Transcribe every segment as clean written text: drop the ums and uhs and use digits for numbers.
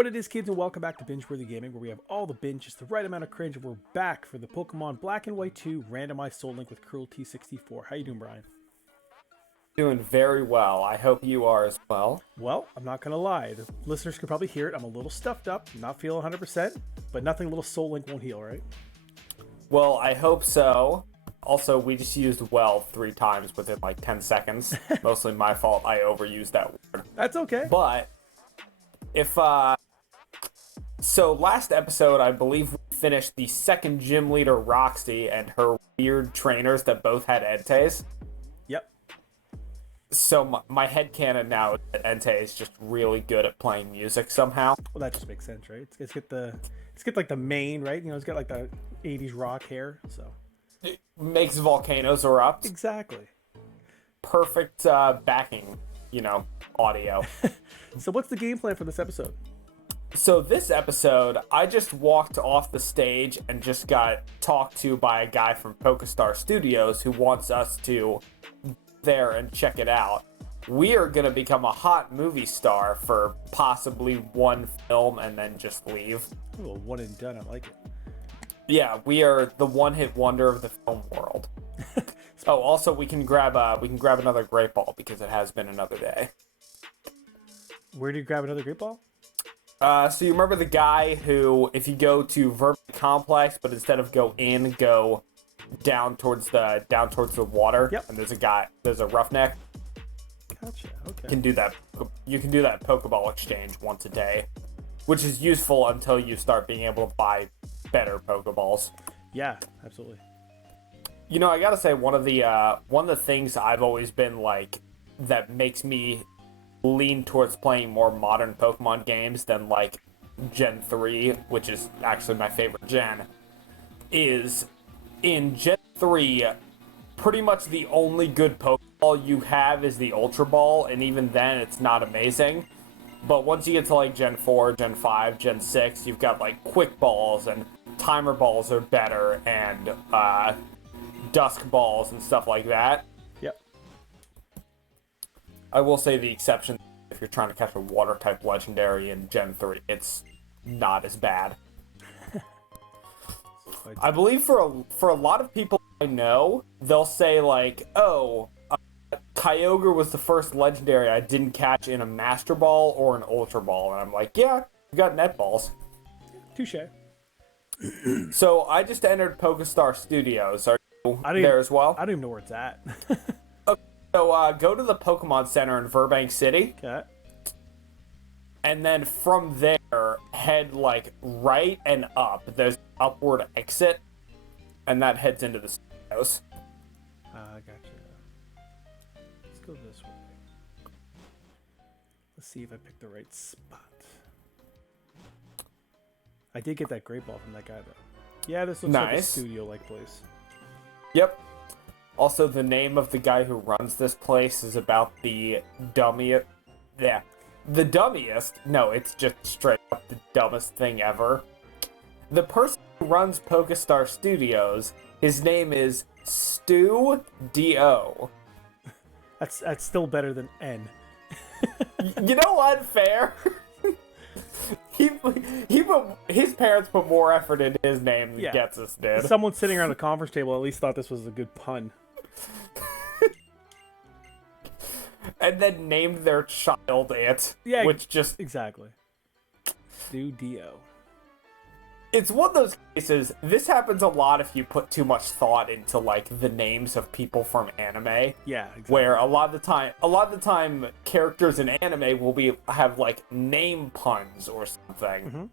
What it is, kids, and welcome back to Binge-Worthy Gaming, where we have all the binge, just the right amount of cringe, and we're back for the Pokemon Black and White 2 Randomized Soul Link with Cruelty 64. How you doing, Brian? Doing very well. I hope you are as well. Well, I'm not going to lie. The listeners can probably hear it. I'm a little stuffed up, not feeling 100%, but nothing a little Soul Link won't heal, right? Well, I hope so. Also, we just used well 3 times within like 10 seconds. Mostly my fault. I overused that word. That's okay. But if so last episode, I believe we finished the second gym leader, Roxy, and her weird trainers that both had Entei. Yep. So my headcanon now is that Entei is just really good at playing music somehow. Well, that just makes sense, right? It's got like the mane, right? You know, it's got like the 80s rock hair, so. It makes volcanoes erupt. Exactly. Perfect backing, audio. So what's the game plan for this episode? So this episode, I just walked off the stage and just got talked to by a guy from Pokestar Studios who wants us to there and check it out. We are going to become a hot movie star for possibly one film and then just leave. Oh, one and done. I like it. Yeah, we are the one-hit wonder of the film world. Oh, also we can grab another great ball because it has been another day. Where do you grab another great ball? So you remember the guy who, if you go to Vermin Complex, but instead of go down towards the water. Yep. And there's a roughneck. Gotcha. Okay. You can do that Pokeball exchange once a day, which is useful until you start being able to buy better Pokeballs. Yeah, absolutely. I gotta say, one of the things I've always been like that makes me lean towards playing more modern Pokemon games than like Gen 3, which is actually my favorite gen, is in Gen 3, pretty much the only good Pokeball you have is the Ultra Ball, and even then it's not amazing. But once you get to like Gen 4, Gen 5, Gen 6, you've got like Quick Balls and Timer Balls are better, and Dusk Balls and stuff like that. Yep. I will say the exception, if you're trying to catch a Water-type Legendary in Gen 3, it's not as bad. I believe for a lot of people I know, they'll say like, Kyogre was the first Legendary I didn't catch in a Master Ball or an Ultra Ball. And I'm like, yeah, you got Net Balls. Touche. So I just entered Pokestar Studios. Are you there as well? I don't even know where it's at. So go to the Pokemon Center in Burbank City. Okay. And then from there, head like right and up. There's an upward exit. And that heads into the studios. Gotcha. Let's go this way. Let's see if I picked the right spot. I did get that great ball from that guy, though. Yeah, this looks like a studio-like place. Yep. Also, the name of the guy who runs this place is about the dummiest. Yeah. The dummiest? No, it's just straight up the dumbest thing ever. The person who runs Pokestar Studios, his name is Stu D.O. That's still better than N. You know what? Fair. His parents put more effort into his name than Getsus did. Someone sitting around a conference table at least thought this was a good pun. And then named their child it. Yeah, which just... Exactly. Studio. It's one of those cases, this happens a lot if you put too much thought into, like, the names of people from anime. Yeah, exactly. Where a lot of the time, characters in anime will have, like, name puns or something. Mm-hmm.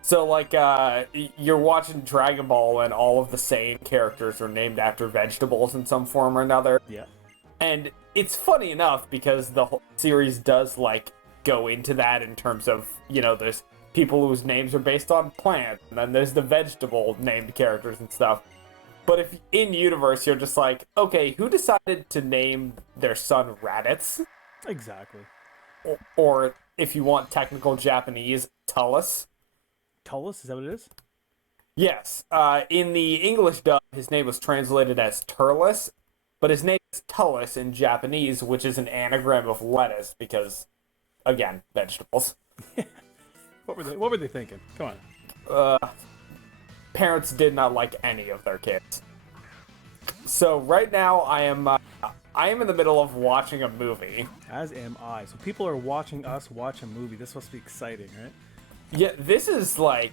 So, like, you're watching Dragon Ball and all of the Saiyan characters are named after vegetables in some form or another. Yeah. And it's funny enough because the whole series does, like, go into that in terms of, there's people whose names are based on plants, and then there's the vegetable named characters and stuff. But if in universe you're just like, okay, who decided to name their son Raditz? Exactly. Or if you want technical Japanese, Tullus. Tullus? Is that what it is? Yes. In the English dub, his name was translated as Turles, but his name is Tullus in Japanese, which is an anagram of lettuce because, again, vegetables. What were they thinking? Come on. Parents did not like any of their kids. So right now I am in the middle of watching a movie. As am I. So people are watching us watch a movie. This must be exciting, right? Yeah, this is like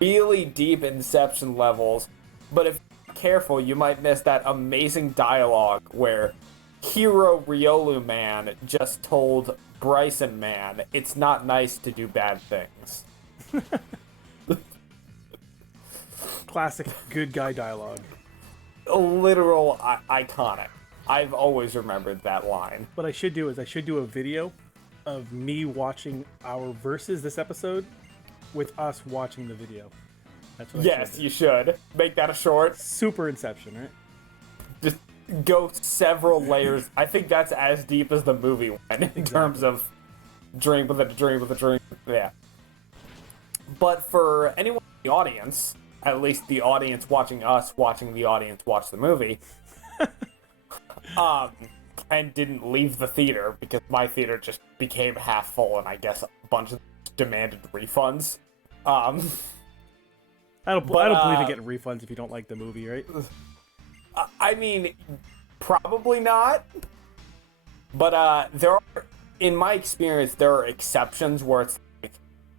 really deep Inception levels. But if you're careful, you might miss that amazing dialogue where Hero Riolu Man just told Bryson Man it's not nice to do bad things. Classic good guy dialogue. A literal iconic. I've always remembered that line. What I should do is I should do a video of me watching our verses this episode with us watching the video. That's what Yes, you should. Make that a short. Super Inception, right? Just go several layers. I think that's as deep as the movie went in terms of dream with a dream with a dream. Yeah. But for anyone in the audience, at least the audience watching us watching the audience watch the movie, and didn't leave the theater because my theater just became half full and I guess a bunch of demanded refunds. I don't believe in getting refunds if you don't like the movie, right? I mean, probably not. But there are, in my experience, there are exceptions where it's like,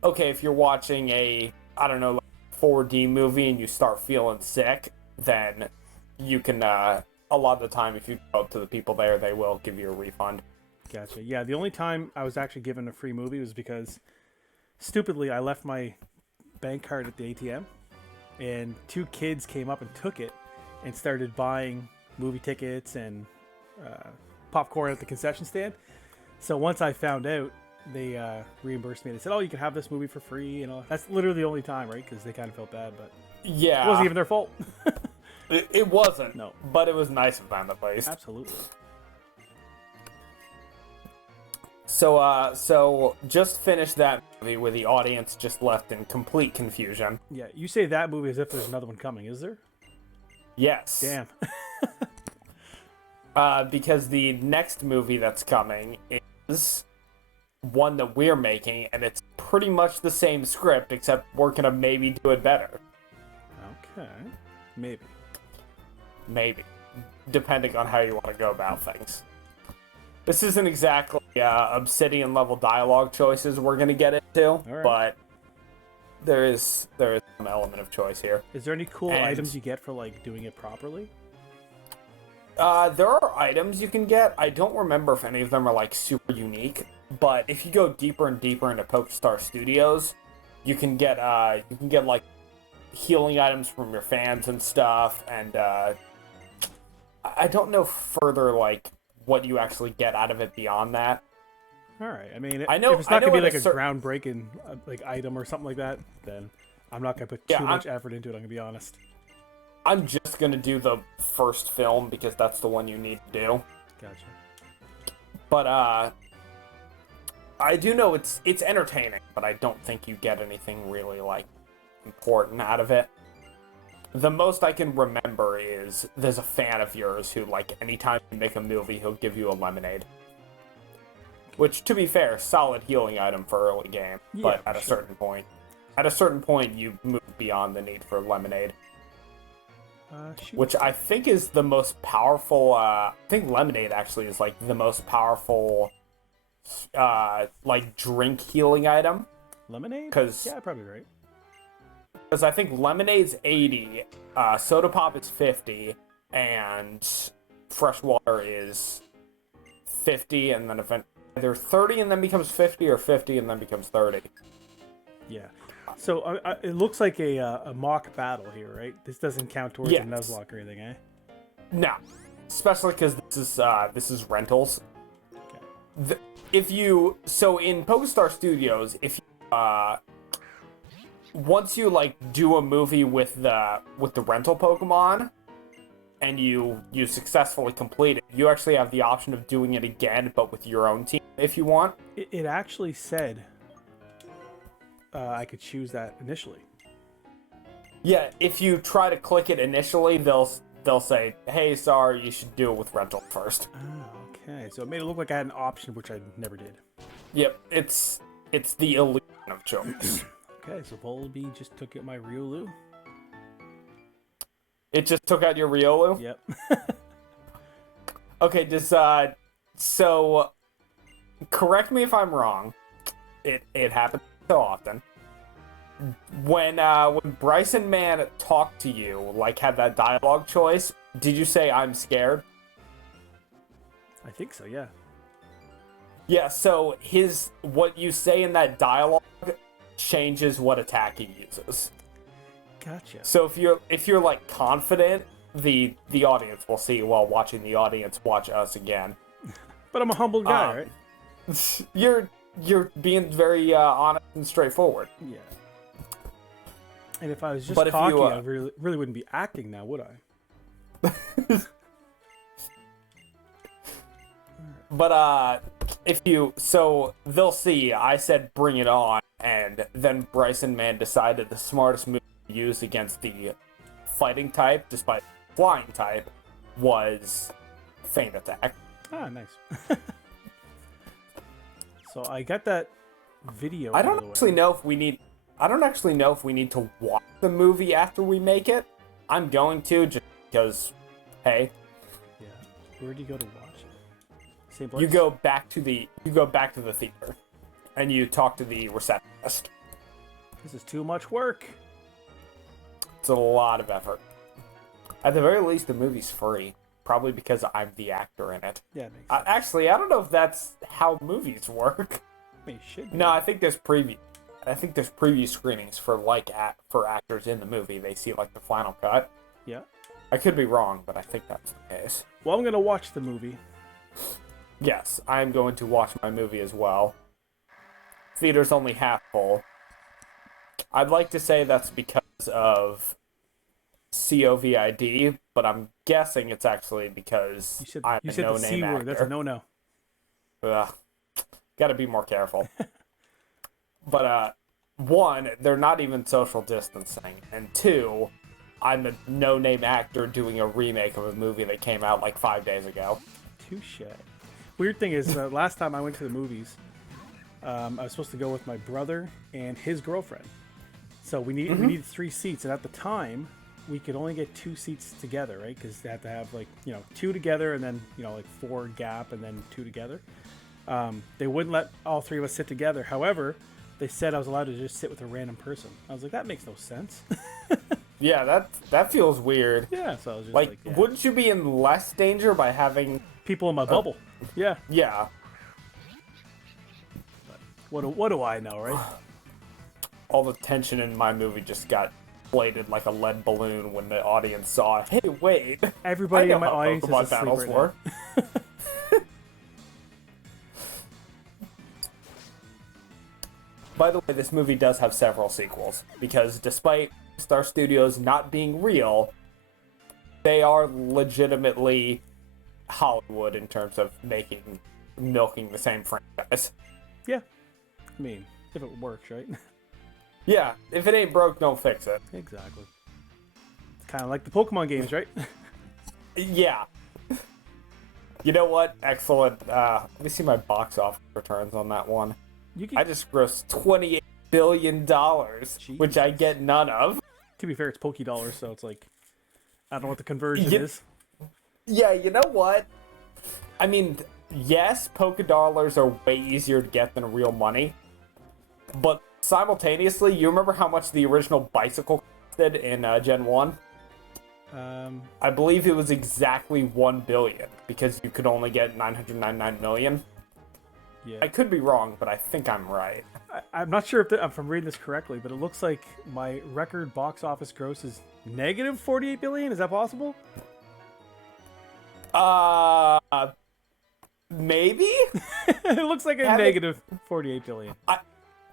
okay, if you're watching a, I don't know, like 4D movie and you start feeling sick, then you can, a lot of the time, if you go up to the people there, they will give you a refund. Gotcha. Yeah, the only time I was actually given a free movie was because, stupidly, I left my bank card at the ATM, and 2 kids came up and took it and started buying movie tickets and popcorn at the concession stand. So once I found out, they reimbursed me. They said, "Oh, you can have this movie for free." You know, that's literally the only time, right? Because they kind of felt bad, but yeah, it wasn't even their fault. It wasn't. No, but it was nice of them at least. Absolutely. So just finished that movie where the audience just left in complete confusion. Yeah, you say that movie as if there's another one coming, is there? Yes. Damn. Because the next movie that's coming is one that we're making, and it's pretty much the same script, except we're gonna maybe do it better. Okay. Maybe. Maybe. Depending on how you want to go about things. This isn't exactly Obsidian level dialogue choices we're gonna get into, right. But there is some element of choice here. Is there any cool items you get for like doing it properly? There are items you can get. I don't remember if any of them are like super unique, but if you go deeper and deeper into Pokestar Studios, you can get like healing items from your fans and stuff, and I don't know further like what you actually get out of it beyond that. All right. I mean, I know if it's not gonna be like a groundbreaking groundbreaking like item or something like that, then I'm not gonna put too much effort into it. I'm gonna be honest. I'm just gonna do the first film because that's the one you need to do. Gotcha. But I do know it's entertaining, but I don't think you get anything really like important out of it. The most I can remember is there's a fan of yours who, like, anytime you make a movie, he'll give you a lemonade. Which, to be fair, solid healing item for early game, but at a certain point, you move beyond the need for lemonade. Which I think is the most powerful, I think lemonade actually is, like, the most powerful, like, drink healing item. Lemonade? Yeah, probably right. Because I think lemonade's 80, soda pop is 50, and fresh water is 50, and then either 30 and then becomes 50, or 50 and then becomes 30. Yeah. So it looks like a mock battle here, right? This doesn't count towards a Nuzlocke or anything, eh? No. Especially because this is rentals. Okay. So in Pokestar Studios, if you, once you like do a movie with the rental Pokemon, and you successfully complete it, you actually have the option of doing it again, but with your own team if you want. It actually said I could choose that initially. Yeah, if you try to click it initially, they'll say, "Hey, sorry, you should do it with rental first." Oh, okay. So it made it look like I had an option, which I never did. Yep, it's It's the illusion of choice. Okay, so Volbeat just took out my Riolu. It just took out your Riolu? Yep. Okay, so correct me if I'm wrong. It happens so often. When Bryson Man talked to you, like had that dialogue choice, did you say I'm scared? I think so, yeah. Yeah, so what you say in that dialogue changes what attack he uses. Gotcha. So if you're like confident, the audience will see while watching the audience watch us again. But I'm a humble guy, right? You're being very honest and straightforward. Yeah. And if I was just But if talking, you, I really wouldn't be acting now, would I? But so they'll see. I said bring it on, and then Bryson Man decided the smartest move to use against the fighting type, despite flying type, was feint attack. Ah, nice. So I got that video. I don't actually know if we need to watch the movie after we make it. I'm going to, just because, hey. Yeah. Where do you go to watch it? Same place? You go back to the theater, and you talk to the receptionist. This is too much work. It's a lot of effort. At the very least, the movie's free. Probably because I'm the actor in it. Yeah, it makes sense. Actually, I don't know if that's how movies work. I mean, it should be. No, I think there's preview screenings for for actors in the movie. They see like the final cut. Yeah. I could be wrong, but I think that's the case. Well, I'm gonna watch the movie. Yes, I'm going to watch my movie as well. Theater's only half full. I'd like to say that's because of COVID, but I'm guessing it's actually because I'm a no-name the C word. actor. That's a no-no. Gotta be more careful. But one, they're not even social distancing, and two, I'm a no-name actor doing a remake of a movie that came out like 5 days ago. Touche. Weird thing is, last time I went to the movies, I was supposed to go with my brother and his girlfriend. So we needed 3 seats, and at the time, we could only get 2 seats together, right? Because they had to have 2 together, and then 4 gap, and then 2 together. They wouldn't let all 3 of us sit together. However, they said I was allowed to just sit with a random person. I was like, that makes no sense. Yeah, that feels weird. Yeah, so I was just like yeah. Wouldn't you be in less danger by having people in my bubble? Yeah. Yeah. But what do I know, right? All the tension in my movie just got inflated like a lead balloon when the audience saw, hey, wait. Everybody in my audience Pokemon is asleep battles right were. now. By the way, this movie does have several sequels, because despite Star Studios not being real, they are legitimately Hollywood in terms of milking the same franchise. Yeah. I mean, if it works, right? Yeah, if it ain't broke, don't fix it. Exactly. It's kind of like the Pokemon games, right? Yeah. You know what? Excellent. Let me see my box office returns on that one. I just grossed $28 billion, which I get none of. To be fair, it's Poke Dollars, so it's like, I don't know what the conversion is. Yeah, you know what? I mean, yes, Poke Dollars are way easier to get than real money, but simultaneously, you remember how much the original bicycle costed in Gen 1? I believe it was exactly $1 billion, because you could only get 999 million. Yeah. I could be wrong, but I think I'm right. I'm not sure if I'm reading this correctly, but it looks like my record box office gross is negative 48 billion. Is that possible? Maybe? It looks like a negative 48 billion.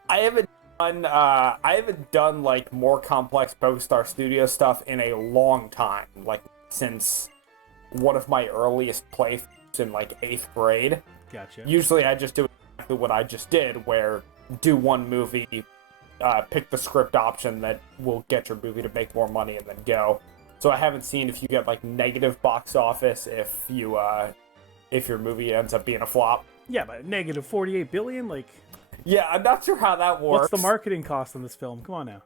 I haven't done like more complex Pokestar Studio stuff in a long time, like since one of my earliest playthroughs in like 8th grade. Gotcha. Usually I just do exactly what I just did, where do one movie, pick the script option that will get your movie to make more money, and then go. So I haven't seen if you get like negative box office if your movie ends up being a flop. Yeah, but negative 48 billion, like. Yeah, I'm not sure how that works. What's the marketing cost on this film? Come on now.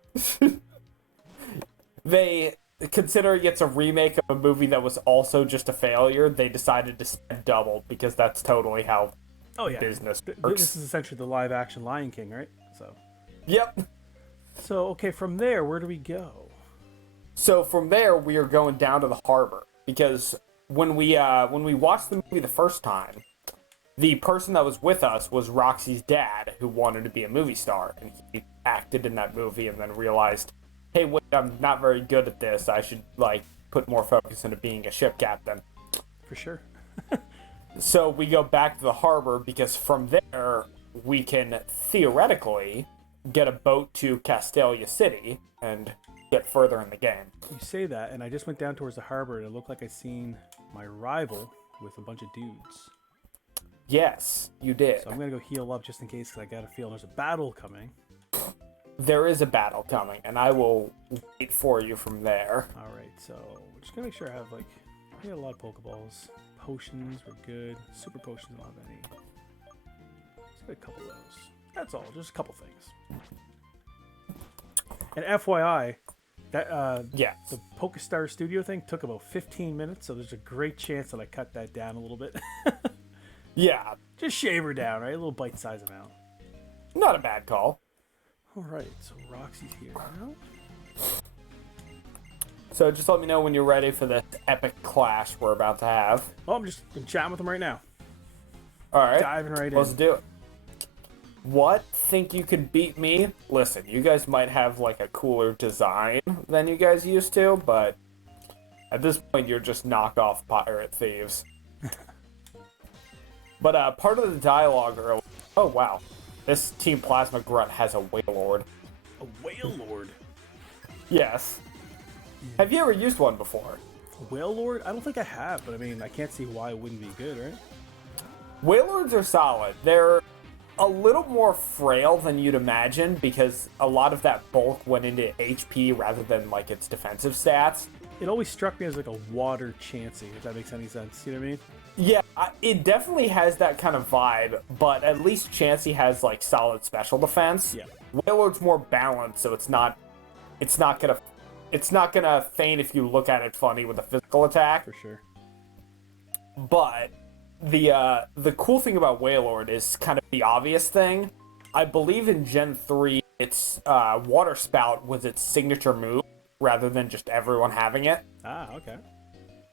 They, considering it's a remake of a movie that was also just a failure, they decided to spend double because that's totally how business works. This is essentially the live action Lion King, right? So. Yep. So, okay, from there, where do we go? So from there, we are going down to the harbor because when we watched the movie the first time, the person that was with us was Roxy's dad, who wanted to be a movie star, and he acted in that movie and then realized, hey, wait, I'm not very good at this. I should, put more focus into being a ship captain. For sure. So we go back to the harbor because from there, we can theoretically get a boat to Castelia City and get further in the game. You say that, and I just went down towards the harbor, and it looked like I seen my rival with a bunch of dudes. Yes, you did. So I'm going to go heal up just in case, because I got a feeling there's a battle coming. There is a battle coming, and I will wait for you from there. All right, so we're just going to make sure I have, I got a lot of Pokeballs. Potions were good. Super potions, I don't have any. Just got a couple of those. That's all, just a couple things. And FYI, that the Pokestar studio thing took about 15 minutes, so there's a great chance that I cut that down a little bit. Yeah. Just shave her down, right? A little bite-sized amount. Not a bad call. All right, so Roxy's here now. So just let me know when you're ready for the epic clash we're about to have. Oh, I'm chatting with him right now. All right. Diving right in. Let's do it. What? Think you could beat me? Listen, you guys might have, a cooler design than you guys used to, but at this point, you're just knockoff pirate thieves. But part of the dialogue earlier... Oh, wow. This Team Plasma Grunt has a Wailord. A Wailord? Yes. Have you ever used one before? A Wailord? I don't think I have, but I mean, I can't see why it wouldn't be good, right? Wailords are solid. They're a little more frail than you'd imagine because a lot of that bulk went into HP rather than, its defensive stats. It always struck me as a water Chansey, if that makes any sense. You know what I mean? Yeah, it definitely has that kind of vibe, but at least Chansey has solid special defense. Yeah. Wailord's more balanced, so it's not gonna feign if you look at it funny with a physical attack. For sure. But the cool thing about Wailord is kind of the obvious thing. I believe in Gen 3, its Water Spout was its signature move rather than just everyone having it. Ah, okay.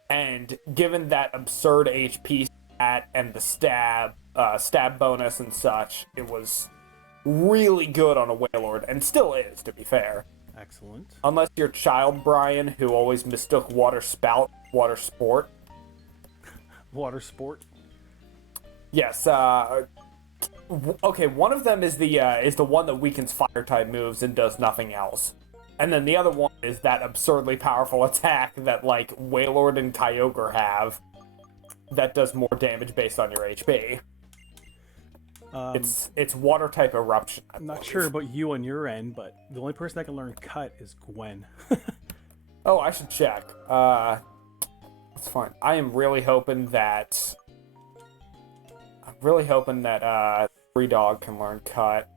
And given that absurd HP stat and the stab bonus and such, it was really good on a Wailord, and still is, to be fair. Excellent. Unless you're Child Brian, who always mistook Water Spout, Water Sport. Water Sport? Yes, okay, one of them is the one that weakens Fire-type moves and does nothing else. And then the other one is that absurdly powerful attack that, Wailord and Kyogre have that does more damage based on your HP. It's Water-type Eruption. I'm not sure about you on your end, but the only person that can learn Cut is Gwen. Oh, I should check. That's fine. I am really hoping that... Three Dog can learn Cut.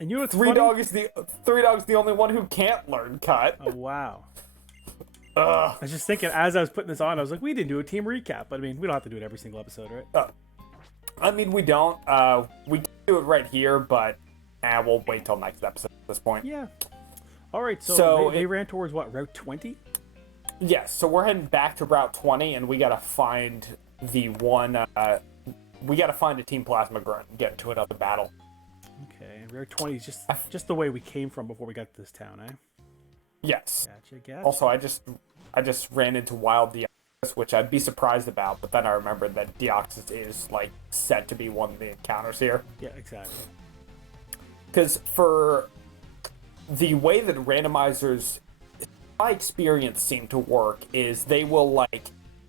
And you know what's Three funny? Dog is the only one who can't learn Cut. Oh, wow. Ugh. I was just thinking, as I was putting this on, I was like, we didn't do a team recap. But, I mean, we don't have to do it every single episode, right? I mean, we don't. We can do it right here, but we'll wait till next episode at this point. Yeah. All right, so they ran towards, what, Route 20? Yes, so we're heading back to Route 20, and we gotta find the one... we gotta find a Team Plasma Grunt and get into another battle. Okay, Route 20 is just the way we came from before we got to this town, eh? Yes. Gotcha. Also, I just ran into Wild Deoxys, which I'd be surprised about, but then I remembered that Deoxys is, set to be one of the encounters here. Yeah, exactly. Because for the way that randomizers, my experience, seem to work is they will,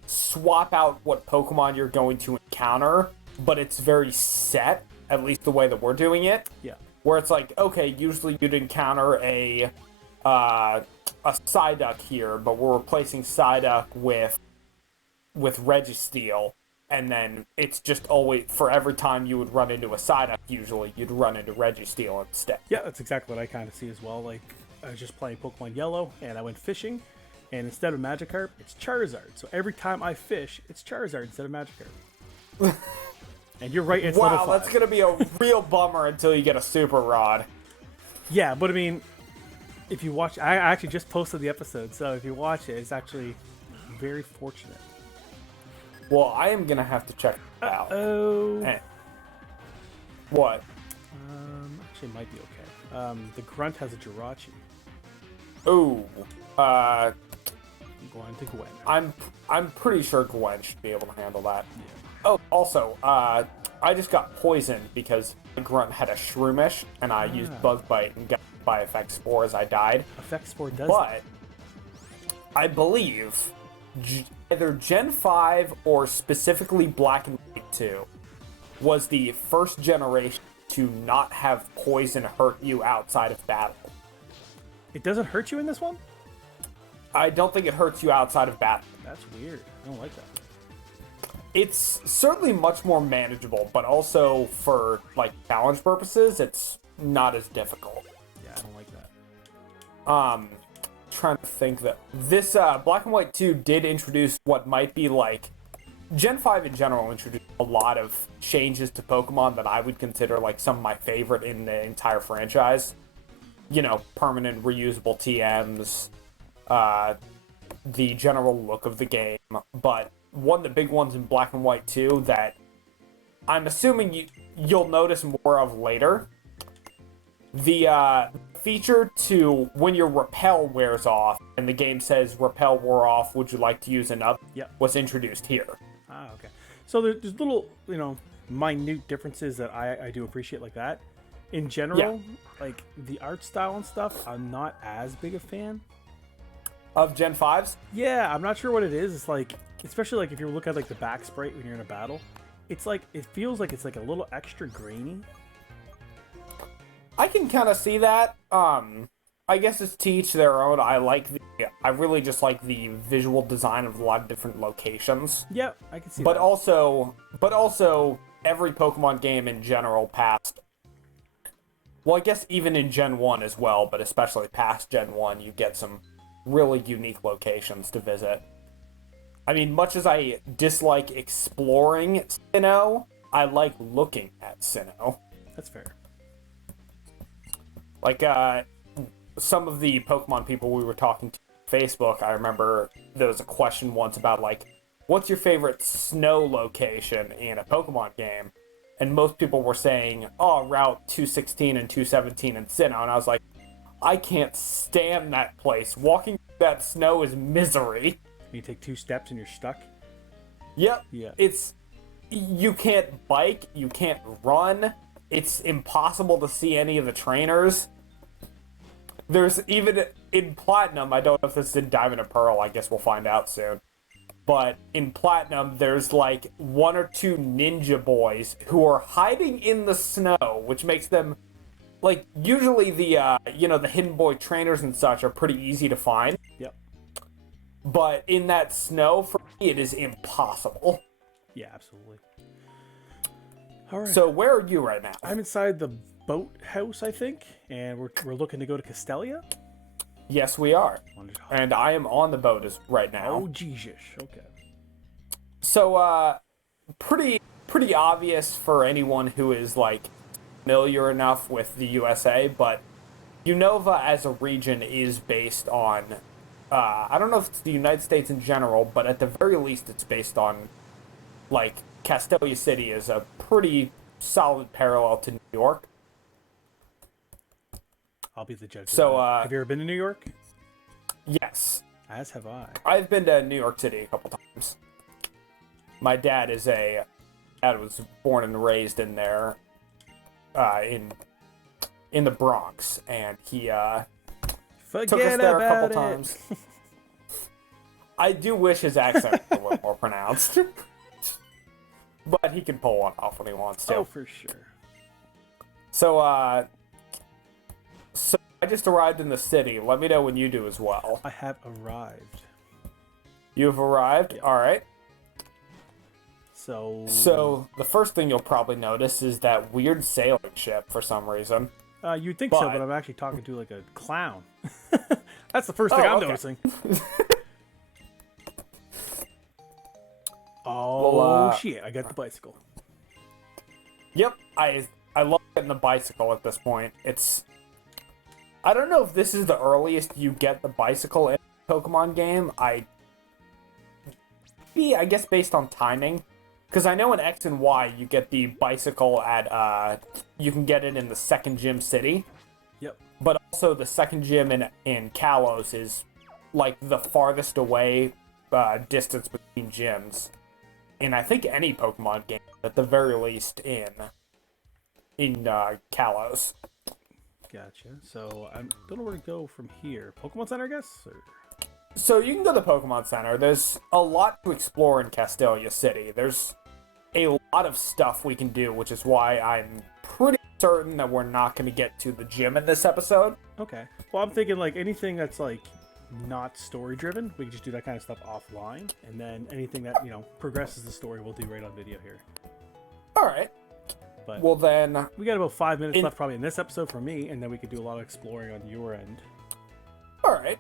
swap out what Pokemon you're going to encounter, but it's very set, at least the way that we're doing it. Yeah. Where it's okay, usually you'd encounter a Psyduck here, but we're replacing Psyduck with Registeel, and then it's just always, for every time you would run into a Psyduck, usually you'd run into Registeel instead. Yeah, that's exactly what I kind of see as well. Like, I was just playing Pokemon Yellow, and I went fishing, and instead of Magikarp, it's Charizard. So every time I fish, it's Charizard instead of Magikarp. And you're right, it's level 5. Wow, that's going to be a real bummer until you get a Super Rod. Yeah, but I mean, if you watch, I actually just posted the episode, so if you watch it, it's actually very fortunate. Well, I am going to have to check it out. Oh. What? Actually, it might be okay. The Grunt has a Jirachi. Ooh. I'm going to Gwen. I'm pretty sure Gwen should be able to handle that. Yeah. Oh, also, I just got poisoned because the Grunt had a Shroomish, and I used Bug Bite and got by Effect Spore as I died. Effect Spore does But I believe either Gen 5 or specifically Black and White 2 was the first generation to not have poison hurt you outside of battle. It doesn't hurt you in this one? I don't think it hurts you outside of battle. That's weird. I don't like that. It's certainly much more manageable, but also for like challenge purposes, it's not as difficult. Yeah, I don't like that. Trying to think that this Black and White 2 did introduce what might be like Gen 5 in general introduced a lot of changes to Pokemon that I would consider like some of my favorite in the entire franchise. You know, permanent reusable TMs, the general look of the game, but one of the big ones in Black and White 2 that I'm assuming you'll notice more of later. The feature to when your Repel wears off and the game says Repel wore off, would you like to use another? Yep. Was introduced here. Ah, okay. So there's little, minute differences that I do appreciate like that. In general, like the art style and stuff, I'm not as big a fan. Of Gen 5s? Yeah, I'm not sure what it is. It's like, especially like if you look at like the back sprite when you're in a battle, it's like, it feels like it's like a little extra grainy. I can kind of see that. I guess it's to each their own. I really just like the visual design of a lot of different locations. Yeah, I can see but that. Also, every Pokemon game in general past, well, I guess even in Gen 1 as well, but especially past Gen 1, you get some really unique locations to visit. I mean, much as I dislike exploring Sinnoh, I like looking at Sinnoh. That's fair. Like, some of the Pokemon people we were talking to on Facebook, I remember there was a question once about, like, what's your favorite snow location in a Pokemon game? And most people were saying, oh, Route 216 and 217 in Sinnoh. And I was like, I can't stand that place. Walking through that snow is misery. You take 2 steps and you're stuck? Yep. Yeah. You can't bike, you can't run. It's impossible to see any of the trainers. There's even in Platinum, I don't know if this is in Diamond and Pearl, I guess we'll find out soon. But in Platinum, there's like 1 or 2 ninja boys who are hiding in the snow, which makes them, like, usually the hidden boy trainers and such are pretty easy to find. Yep. But in that snow, for me, it is impossible. Yeah, absolutely. All right. So where are you right now? I'm inside the boathouse, I think, and we're looking to go to Castelia. Yes, we are. And I am on the boat right now. Oh, Jesus. Okay. So, pretty obvious for anyone who is, like, familiar enough with the USA, but Unova as a region is based on, I don't know if it's the United States in general, but at the very least it's based on, like, Castelia City is a pretty solid parallel to New York. I'll be the judge. So, have you ever been to New York? Yes. As have I. I've been to New York City a couple times. My dad was born and raised in there, in the Bronx, and he took us there a couple times. I do wish his accent was a little more pronounced, but he can pull one off when he wants to. Oh, for sure. So I just arrived in the city. Let me know when you do as well. I have arrived. You've arrived? Yep. All right. So the first thing you'll probably notice is that weird sailing ship for some reason. You'd think so, but I'm actually talking to like a clown. That's the first thing I'm noticing. Oh, shit, I got the bicycle. Yep, I love getting the bicycle at this point. I don't know if this is the earliest you get the bicycle in a Pokemon game. I guess based on timing. Because I know in X and Y you get the bicycle at, you can get it in the second gym city. Yep. But also the second gym in Kalos is like the farthest away distance between gyms. In I think any Pokemon game, at the very least in Kalos. Gotcha. So I don't know where to go from here. Pokemon Center, I guess? Or... So you can go to the Pokemon Center. There's a lot to explore in Castelia City. There's a lot of stuff we can do, which is why I'm pretty certain that we're not going to get to the gym in this episode. Okay. Well, I'm thinking like anything that's like not story driven, we can just do that kind of stuff offline, and then anything that progresses the story we'll do right on video here. All right. But well then, we got about 5 minutes left probably in this episode for me, and then we could do a lot of exploring on your end. All right.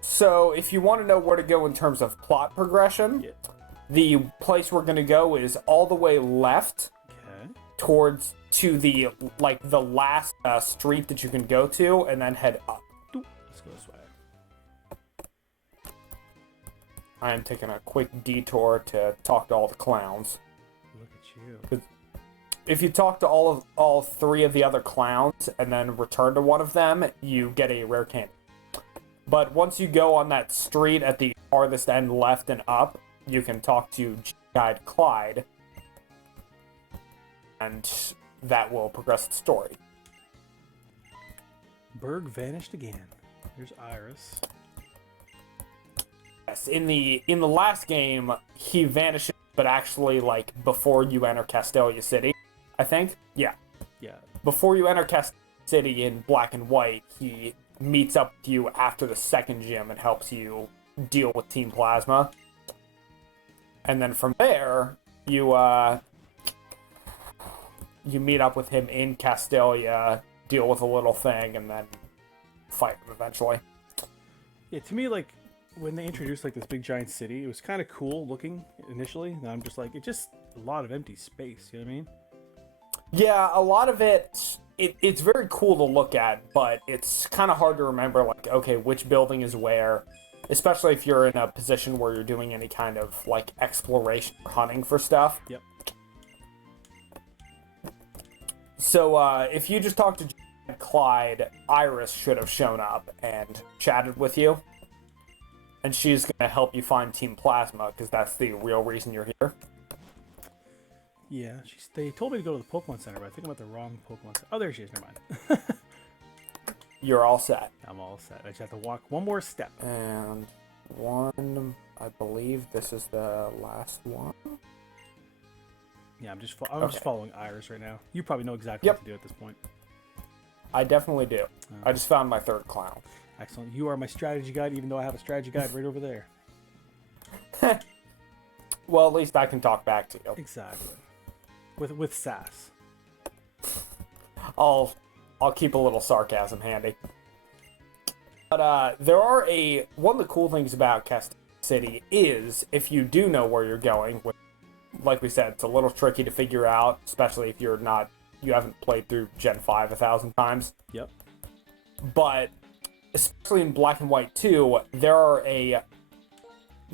So if you want to know where to go in terms of plot progression, the place we're going to go is all the way left to the last street that you can go to, and then head up. Let's go this way. I am taking a quick detour to talk to all the clowns. Look at you. If you talk to all three of the other clowns and then return to one of them, you get a rare candy. But once you go on that street at the farthest end left and up, you can talk to Guide Clyde, and that will progress the story. Berg vanished again. Here's Iris. Yes, in the last game, he vanishes, but actually, like, before you enter Castelia City, I think? Yeah. Before you enter Castelia City in Black and White, he meets up with you after the second gym and helps you deal with Team Plasma. And then from there, you meet up with him in Castelia, deal with a little thing, and then fight him eventually. Yeah, to me, like, when they introduced, like, this big giant city, it was kind of cool looking initially. And I'm just like, it's just a lot of empty space, you know what I mean? Yeah, a lot of it's very cool to look at, but it's kind of hard to remember, like, okay, which building is where, especially if you're in a position where you're doing any kind of, like, exploration or hunting for stuff. Yep. So, if you just talk to Clyde, Iris should have shown up and chatted with you. And she's going to help you find Team Plasma, because that's the real reason you're here. Yeah, they told me to go to the Pokemon Center, but I think I'm at the wrong Pokemon Center. Oh, there she is. Never mind. You're all set. I'm all set. I just have to walk one more step. And I believe this is the last one. Yeah, I'm just following Iris right now. You probably know exactly what to do at this point. I definitely do. I just found my third clown. Excellent. You are my strategy guide, even though I have a strategy guide right over there. Well, at least I can talk back to you. Exactly. With sass. I'll keep a little sarcasm handy. But there are one of the cool things about Castelia City is if you do know where you're going. Like we said, it's a little tricky to figure out, especially if you haven't played through Gen 5 1,000 times. Yep. But especially in Black and White 2, there are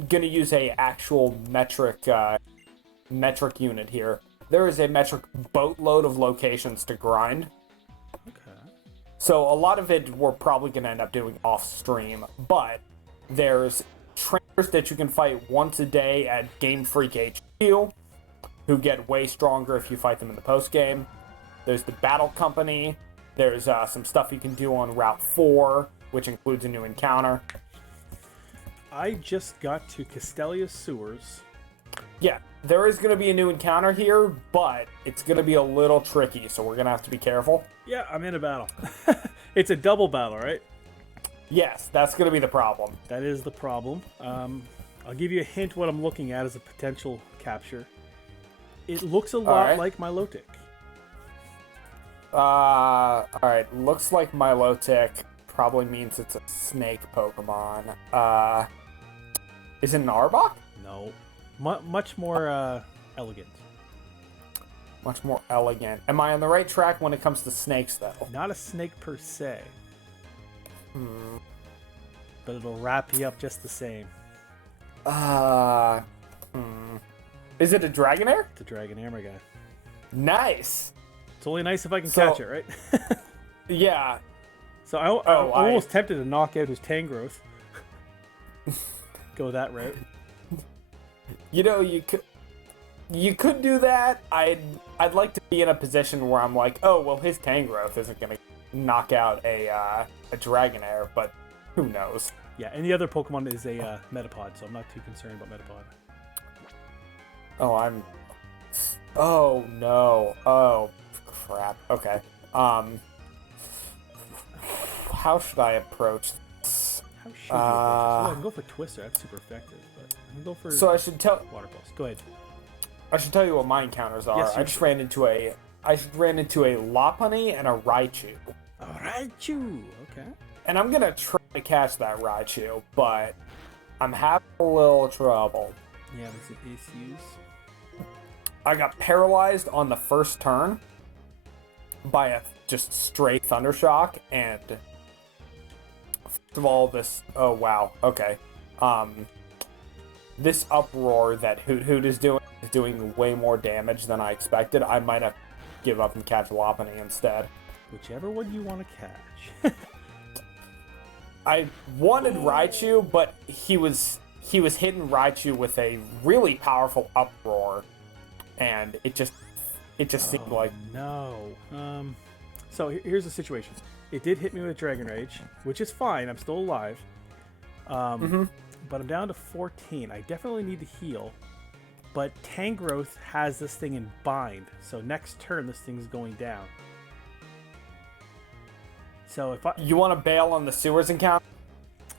gonna use a actual metric unit here. There is a metric boatload of locations to grind. Okay. So a lot of it we're probably gonna end up doing off stream, but there's trainers that you can fight once a day at Game Freak HQ, who get way stronger if you fight them in the post game. There's the Battle Company. There's some stuff you can do on Route 4, which includes a new encounter. I just got to Castelia Sewers. Yeah, there is going to be a new encounter here, but it's going to be a little tricky, so we're going to have to be careful. Yeah, I'm in a battle. It's a double battle, right? Yes, that's going to be the problem. That is the problem. I'll give you a hint what I'm looking at as a potential capture. It looks a lot like Milotic. Alright. Looks like Milotic. Probably means it's a snake Pokemon. Is it an Arbok? No. Much more elegant. Much more elegant. Am I on the right track when it comes to snakes, though? Not a snake per se. But it'll wrap you up just the same. Is it a Dragonair? It's a Dragonair, my guy. Nice. It's only nice if I can catch it, right? Yeah. So I'm almost tempted to knock out his Tangrowth. Go that route. You know, you could do that. I'd like to be in a position where I'm like, oh well, his Tangrowth isn't gonna knock out a Dragonair, but who knows? Yeah, and the other Pokemon is a Metapod, so I'm not too concerned about Metapod. Oh no. Oh crap. Okay. How should I approach this? How should you approach this? I can go for Twister. That's super effective, but I can go for Water Pulse. Go ahead. I should tell you what my encounters are. Yes, I just ran into a Lopunny and a Raichu. A Raichu. Okay. And I'm gonna try to catch that Raichu, but I'm having a little trouble. Yeah, it's an ace use. I got paralyzed on the first turn by a just straight Thundershock, and first of all, this. Oh wow. Okay. This Uproar that Hoot is doing way more damage than I expected. I might have give up and catch Lopunny instead. Whichever one you want to catch. I wanted Raichu, but he was hitting Raichu with a really powerful Uproar, and it just seemed like no. So here's the situation. It did hit me with Dragon Rage, which is fine. I'm still alive. But I'm down to 14. I definitely need to heal. But Tangrowth has this thing in bind, so next turn this thing's going down. So if you want to bail on the sewers encounter,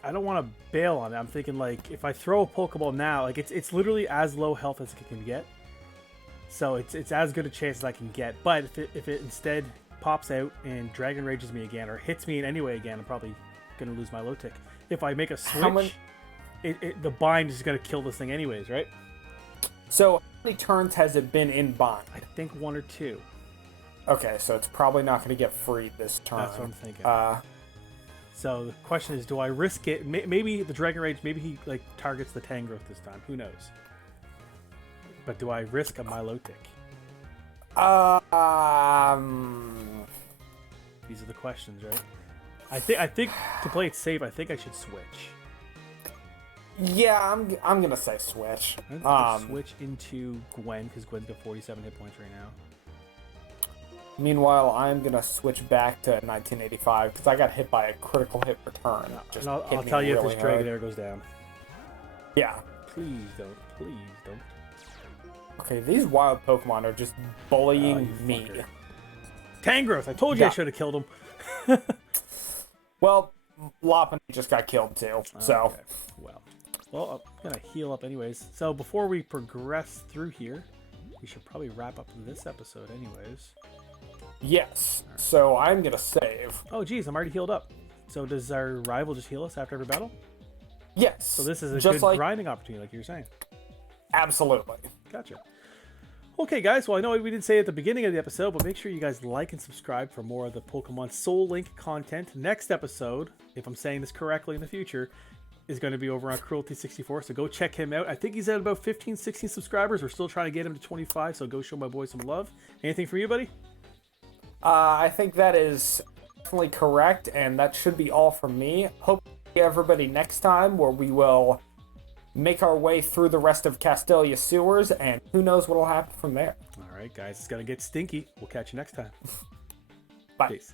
I don't want to bail on it. I'm thinking like if I throw a Pokeball now, like it's literally as low health as it can get. So it's as good a chance as I can get. But if it instead pops out and Dragon Rages me again or hits me in any way again, I'm probably gonna lose my low tick. If I make a switch, the bind is gonna kill this thing anyways, right? So how many turns has it been in bind? I think 1 or 2. Okay, so it's probably not going to get freed this turn. That's what I'm thinking. So the question is, do I risk it? Maybe the Dragon Rage, maybe he like targets the Tangrowth this time. Who knows? But do I risk a Milotic? These are the questions, right? I think to play it safe, I think I should switch. Yeah, I'm gonna say switch. I'm gonna switch into Gwen because Gwen's got 47 hit points right now. Meanwhile, I'm gonna switch back to 1985 because I got hit by a critical hit return. And I'll tell you if this Dragonair goes down. Yeah. Please don't. Please don't. Okay, these wild Pokemon are just bullying me. Fucker. Tangrowth! I told you I should have killed him. Well, Lopunny just got killed too. So. Okay. Well, I'm gonna heal up anyways. So before we progress through here, we should probably wrap up this episode anyways. Yes. Right. So I'm gonna save. Oh geez, I'm already healed up. So does our rival just heal us after every battle? Yes. So this is a good grinding opportunity, like you were saying. Absolutely. Gotcha. Okay, guys. Well, I know we didn't say it at the beginning of the episode, but make sure you guys like and subscribe for more of the Pokemon Soul Link content. Next episode, if I'm saying this correctly in the future, is going to be over on Cruelty 64, so go check him out. I think he's at about 15, 16 subscribers. We're still trying to get him to 25, so go show my boy some love. Anything from you, buddy? I think that is definitely correct, and that should be all from me. Hope to see everybody next time, where we will make our way through the rest of Castelia sewers, and who knows what will happen from there. All right, guys, it's going to get stinky. We'll catch you next time. Bye. Peace.